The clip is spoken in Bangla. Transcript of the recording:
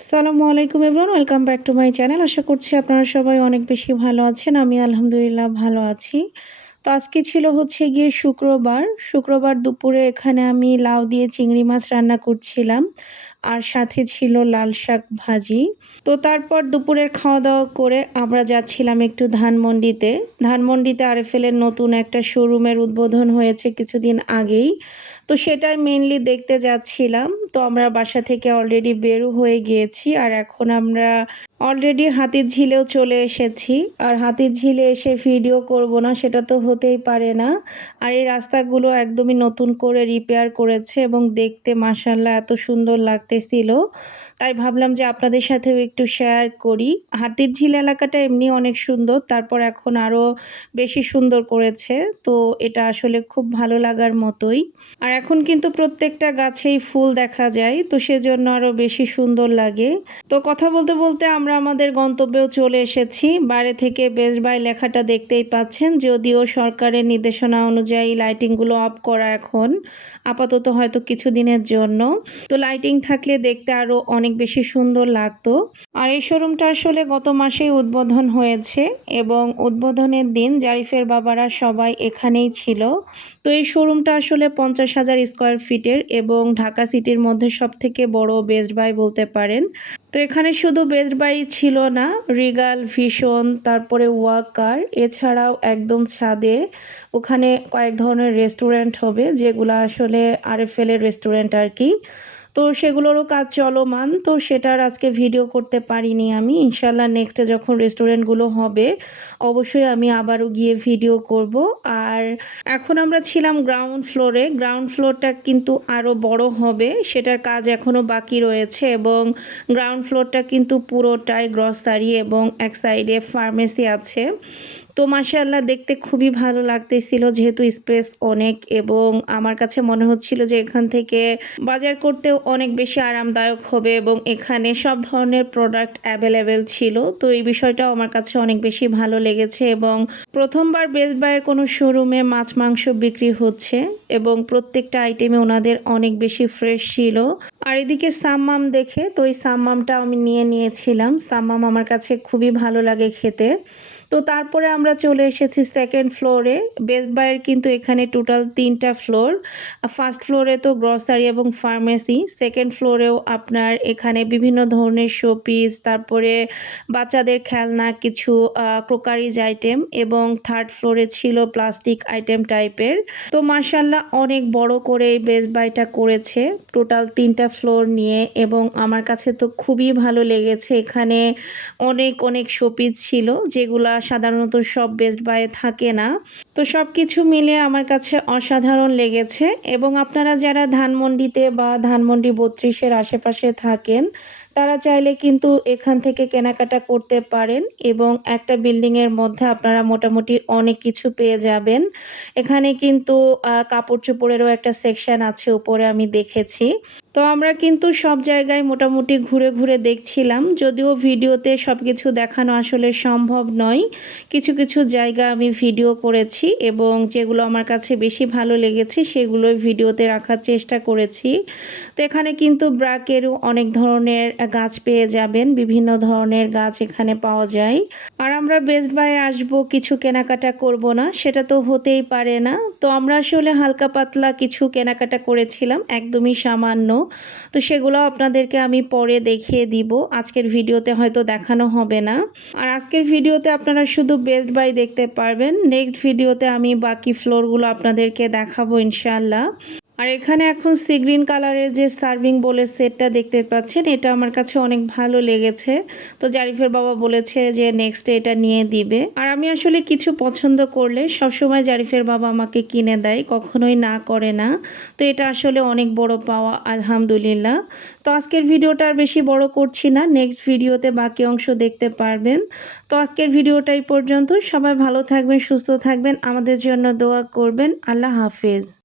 আসসালামু আলাইকুম everyone, welcome back to my channel. আশা করছি আপনারা সবাই অনেক বেশি ভালো আছেন। আমি আলহামদুলিল্লাহ ভালো আছি। তো আজকে ছিল হচ্ছে গিয়ে শুক্রবার। শুক্রবার দুপুরে এখানে আমি লাউ দিয়ে চিংড়ি মাছ রান্না করছিলাম। আর সাথে ছিল লাল শাক ভাজি। তো তারপর দুপুরের খাওয়া-দাওয়া করে আমরা যাচ্ছিলাম একটু ধানমন্ডিতে। ধানমন্ডিতে আরএফএল এর নতুন একটা শোরুমের উদ্বোধন হয়েছে কিছুদিন আগেই। তো সেটাই মেইনলি দেখতে যাচ্ছিলাম। তো আমরা বাসা থেকে অলরেডি বেরও হয়ে গিয়েছি। আর এখন আমরা অলরেডি হাতিরঝিলেও চলে এসেছি। আর হাতিরঝিলে এসে ভিডিও করব না সেটা তো হতেই পারে না। আর এই রাস্তাগুলো একদমই নতুন করে রিপেয়ার করেছে এবং দেখতে মাশাআল্লাহ এত সুন্দর লাগতেছিল। তাই ভাবলাম যে আপনাদের সাথেও একটু শেয়ার করি। হাতিরঝিল এলাকাটা এমনি অনেক সুন্দর। তারপর এখন আরও বেশি সুন্দর করেছে। তো এটা আসলে খুব ভালো লাগার মতোই। আর এখন কিন্তু প্রত্যেকটা গাছেই ফুল দেখা যায়। তো সেজন্য আরও বেশি সুন্দর লাগে। তো কথা বলতে বলতে আমরা আমাদের গন্তব্যেও চলে এসেছি। বাইরে থেকে বেস্ট বাই লেখাটা দেখতেই পাচ্ছেন। যদিও সরকারের নির্দেশনা অনুযায়ী লাইটিংগুলো অফ করা এখন। আপাতত হয়তো কিছুদিনের জন্য। তো লাইটিং থাকলে দেখতে আরও অনেক বেশি সুন্দর লাগতো। আর এই শোরুমটা আসলে গত মাসেই উদ্বোধন হয়েছে এবং উদ্বোধনের দিন জারিফের বাবারা সবাই এখানেই ছিল। তো এই শোরুমটা আসলে 50,000 স্কোয়ার ফিটের এবং ঢাকা সিটির মধ্যে সবথেকে বড় বেস্ট বাই বলতে পারেন। তো এখানে শুধু বেস্ট বাই ছিল না, রিগাল, ভিশন, তারপরে ওয়াকার, এছাড়াও একদম ছাদে ওখানে কয়েক ধরনের রেস্টুরেন্ট হবে যেগুলো আসলে আরএফএল এর রেস্টুরেন্ট আর কি। তো সেগুলোরও কাজ চলমান। তো সেটার আজকে ভিডিও করতে পারিনি আমি। ইনশাল্লাহ নেক্সটে যখন রেস্টুরেন্টগুলো হবে অবশ্যই আমি আবারও গিয়ে ভিডিও করব। আর এখন আমরা ছিলাম গ্রাউন্ড ফ্লোরে। গ্রাউন্ড ফ্লোরটা কিন্তু আরও বড় হবে, সেটার কাজ এখনও বাকি রয়েছে এবং গ্রাউন্ড ফ্লোরটা কিন্তু পুরোটাই গ্রসারি এবং এক সাইডে ফার্মেসি আছে। তো মাশাআল্লাহ দেখতে খুবই ভালো লাগতেছিল যেহেতু স্পেস অনেক এবং আমার কাছে মনে হচ্ছিল যে এখান থেকে বাজার করতেও অনেক বেশি আরামদায়ক হবে এবং এখানে সব ধরনের প্রোডাক্ট অ্যাভেলেবেল ছিল। তো এই বিষয়টাও আমার কাছে অনেক বেশি ভালো লেগেছে এবং প্রথমবার বেস্ট বাইয়ের কোনো শোরুমে মাছ মাংস বিক্রি হচ্ছে এবং প্রত্যেকটা আইটেমে ওনাদের অনেক বেশি ফ্রেশ ছিল। আর এদিকে সাম্মাম দেখে তো এই সাম্মামটা আমি নিয়েছিলাম। সাম্মাম আমার কাছে খুবই ভালো লাগে খেতে। তো তারপরে আমরা চলে এসেছি সেকেন্ড ফ্লোরে। বেস্ট বাইয়ের কিন্তু এখানে টোটাল 3টা ফ্লোর। ফার্স্ট ফ্লোরে তো গ্রসারি এবং ফার্মেসি, সেকেন্ড ফ্লোরেও আপনার এখানে বিভিন্ন ধরনের শোপিস, তারপরে বাচ্চাদের খেলনা, কিছু ক্রোকারিজ আইটেম এবং থার্ড ফ্লোরে ছিল প্লাস্টিক আইটেম টাইপের। তো মাশাআল্লাহ অনেক বড় করে এই বেস্ট বাইটা করেছে টোটাল 3টা ফ্লোর নিয়ে এবং আমার কাছে তো খুবই ভালো লেগেছে। এখানে অনেক শোপিস ছিল যেগুলা সাধারণত সব বেস্ট বাইয়ে থাকে না। তো সব কিছু মিলে আমার কাছে অসাধারণ লেগেছে এবং আপনারা যারা ধানমন্ডিতে বা ধানমন্ডি 32-এর আশেপাশে থাকেন তারা চাইলে কিন্তু এখান থেকে কেনাকাটা করতে পারেন এবং একটা বিল্ডিংয়ের মধ্যে আপনারা মোটামুটি অনেক কিছু পেয়ে যাবেন। এখানে কিন্তু কাপড় চোপড়েরও একটা সেকশন আছে উপরে, আমি দেখেছি। তো আমরা কিন্তু সব জায়গায় মোটামুটি ঘুরে দেখছিলাম, যদিও ভিডিওতে সব কিছু দেখানো আসলে সম্ভব নয়। কিছু জায়গা আমি ভিডিও করেছি এবং যেগুলো আমার কাছে বেশি ভালো লেগেছে সেগুলোই ভিডিওতে রাখার চেষ্টা করেছি। তো এখানে কিন্তু ব্রাকেরও অনেক ধরনের গাছ পেয়ে যাবেন, বিভিন্ন ধরনের গাছ এখানে পাওয়া যায়। আর আমরা বেস্ট বাই আসবো, কিছু কেনাকাটা করব না সেটা তো হতেই পারে না। তো আমরা আসলে হালকা পাতলা কিছু কেনাকাটা করেছিলাম, একদমই সামান্য। তো সেগুলো আপনাদেরকে আমি পরে দেখিয়ে দিব, আজকের ভিডিওতে হয়তো দেখানো হবে না। আর আজকের ভিডিওতে আপনারা শুধু বেস্ট বাই দেখতে পারবেন, নেক্সট ভিডিওতে আমি বাকি ফ্লোরগুলো আপনাদেরকে দেখাবো ইনশাআল্লাহ। আর এখানে এখন সি গ্রিন কালারের যে সার্ভিং বোলের সেটটা দেখতে পাচ্ছেন, এটা আমার কাছে অনেক ভালো লেগেছে। তো জারিফের বাবা বলেছে যে নেক্সটে এটা নিয়ে দিবে। আর আমি আসলে কিছু পছন্দ করলে সবসময় জারিফের বাবা আমাকে কিনে দেয়, কখনোই না করে না। তো এটা আসলে অনেক বড় পাওয়া, আলহামদুলিল্লাহ। তো আজকের ভিডিওটা আর বেশি বড় করছি না, নেক্সট ভিডিওতে বাকি অংশ দেখতে পারবেন। তো আজকের ভিডিওটাই পর্যন্ত। সবাই ভালো থাকবেন, সুস্থ থাকবেন, আমাদের জন্য দোয়া করবেন। আল্লাহ হাফেজ।